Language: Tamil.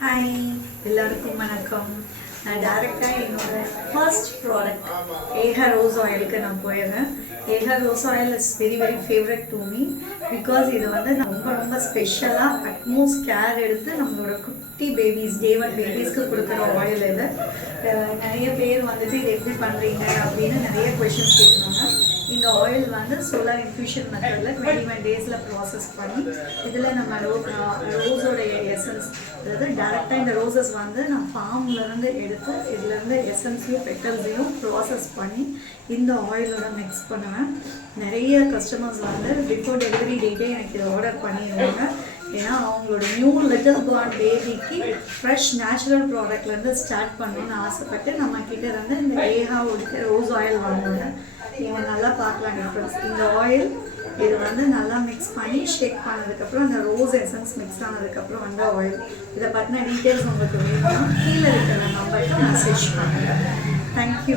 ஹாய், எல்லாருக்கும் வணக்கம். நான் டேரெக்டாக என்னோட ஃபர்ஸ்ட் ப்ராடக்ட் ஏஹா ரோஸ் ஆயிலுக்கு நான் போயிடுறேன். ஏஹா rose oil is very very favourite to me. Because இது வந்து நான் ரொம்ப ரொம்ப ஸ்பெஷலாக அட்மோஸ்ட் கேர் எடுத்து நம்மளோட குட்டி பேபிஸ் டே 1 பேபிஸ்க்கு கொடுக்குற ஆயில் இது. நிறைய பேர் வந்துட்டு இது எப்படி பண்ணுறீங்க அப்படின்னு நிறைய கொஷின்ஸ் கேட்குறாங்க. இந்த ஆயில் வந்து சோலார் இன்ஃபியூஷன் மெத்தடில் 21 டேஸில் ப்ராசஸ் பண்ணி இதில் நம்ம ரோஸோடைய எசன்ஸ், அதாவது டேரெக்டாக இந்த ரோசஸ் வந்து நான் ஃபார்ம்லேருந்து எடுத்து இதுலேருந்து எசன்ஸையும் பெட்டல்ஸையும் ப்ராசஸ் பண்ணி இந்த ஆயிலோட மிக்ஸ் பண்ணுவேன். நிறைய கஸ்டமர்ஸ் வந்து பிஃபோர் டெலிவரி டேட்டே எனக்கு இதை ஆர்டர் பண்ணிடுவாங்க. ஏன்னா அவங்களோட நியூ லிட்டில் பார்ன் பேபிக்கு ஃப்ரெஷ் நேச்சுரல் ப்ராடக்ட்லேருந்து ஸ்டார்ட் பண்ணணும்னு ஆசைப்பட்டு நம்மக்கிட்ட இருந்து இந்த ஏஹாவோட ரோஸ் ஆயில் வாங்குவாங்க. நீங்கள் நல்லா பார்க்கலாம் டிஃப்ரென்ஸ். இந்த ஆயில் இது வந்து நல்லா மிக்ஸ் பண்ணி ஷேக் பண்ணதுக்கப்புறம் அந்த ரோஸ் எசன்ஸ் மிக்ஸ் ஆனதுக்கப்புறம் வந்து ஆயில். இதை பற்றின டீட்டெயில்ஸ் உங்களுக்கு வேணும்னா கீழே இருக்கிற நம்பருக்கு மெசேஜ் பண்ணுங்கள். தேங்க்யூ.